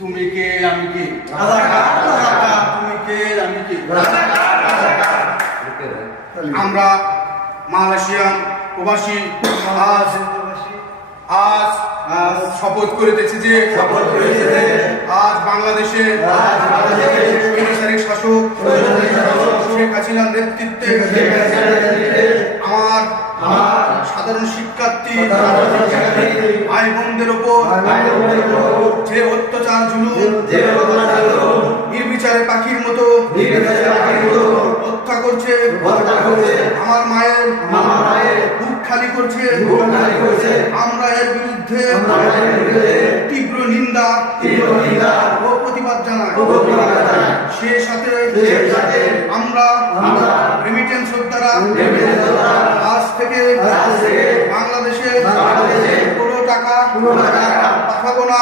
তুমি কে আমি কে, তুমি কে আমি কে। আমরা মালয়েশিয়ান প্রবাসী আজ শপথ করিতেছি যে আজ বাংলাদেশে স্বৈরাচারী শাসক শেখ হাসিনার নেতৃত্বে আমার সাধারণ শিক্ষার্থী ভাই বোনদের উপর যে অত্যাচার জুলুম নির্বিচারে পাখির মতো হত্যা করছে, আমার মায়ের বুক খালি করছে, আমরা এর বিরুদ্ধে তীব্র নিন্দা ও প্রতিবাদ জানাই। সে সাথে আমরা রেমিটেন্স দ্বারা আজ থেকে বাংলাদেশে কোনো টাকা পাঠাবো না।